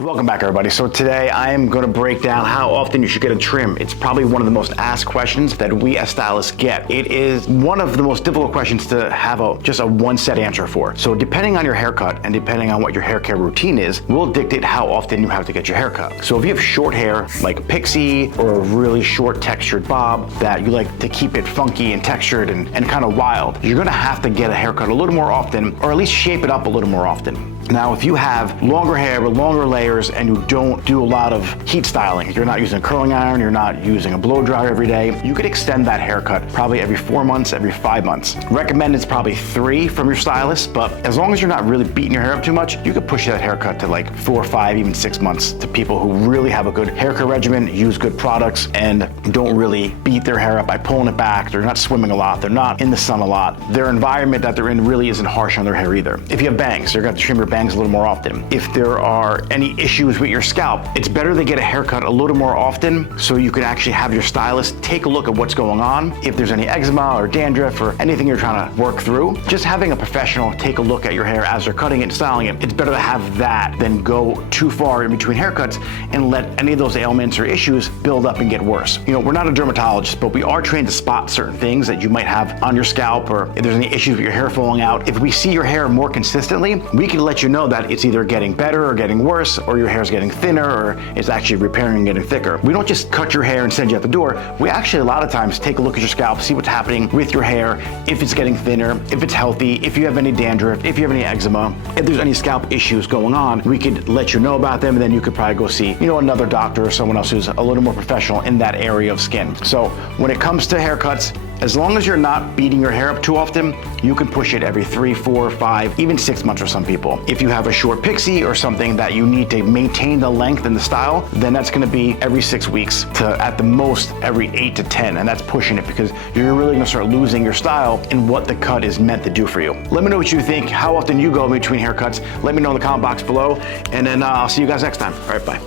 Welcome back, everybody. So today I am going to break down how often you should get a trim. It's probably one of the most asked questions that we as stylists get. It is one of the most difficult questions to have just a one set answer for. So depending on your haircut and depending on what your hair care routine is, will dictate how often you have to get your haircut. So if you have short hair, like a pixie or a really short textured bob that you like to keep it funky and textured and kind of wild, you're going to have to get a haircut a little more often, or at least shape it up a little more often. Now, if you have longer hair with longer layers and you don't do a lot of heat styling, you're not using a curling iron, you're not using a blow dryer every day, you could extend that haircut probably every 4 months, every 5 months. Recommended is probably 3 from your stylist, but as long as you're not really beating your hair up too much, you could push that haircut to like 4, 5, even 6 months to people who really have a good haircut regimen, use good products, and don't really beat their hair up by pulling it back. They're not swimming a lot, they're not in the sun a lot. Their environment that they're in really isn't harsh on their hair either. If you have bangs, you're gonna have to trim your bangs a little more often. If there are any issues with your scalp, it's better to get a haircut a little more often so you can actually have your stylist take a look at what's going on. If there's any eczema or dandruff or anything you're trying to work through, just having a professional take a look at your hair as they're cutting it and styling it, it's better to have that than go too far in between haircuts and let any of those ailments or issues build up and get worse. You know, we're not a dermatologist, but we are trained to spot certain things that you might have on your scalp, or if there's any issues with your hair falling out. If we see your hair more consistently, we can let you know that it's either getting better or getting worse, or your hair's getting thinner, or it's actually repairing and getting thicker. We don't just cut your hair and send you out the door. We actually a lot of times take a look at your scalp, see what's happening with your hair, if it's getting thinner, if it's healthy, if you have any dandruff, if you have any eczema, if there's any scalp issues going on, we could let you know about them, and then you could probably go see, you know, another doctor or someone else who's a little more professional in that area of skin. So when it comes to haircuts, as long as you're not beating your hair up too often, you can push it every 3, 4, 5, even 6 months for some people. If you have a short pixie or something that you need to maintain the length and the style, then that's gonna be every 6 weeks to at the most every 8 to 10, and that's pushing it because you're really gonna start losing your style and what the cut is meant to do for you. Let me know what you think, how often you go in between haircuts. Let me know in the comment box below, and then I'll see you guys next time. All right, bye.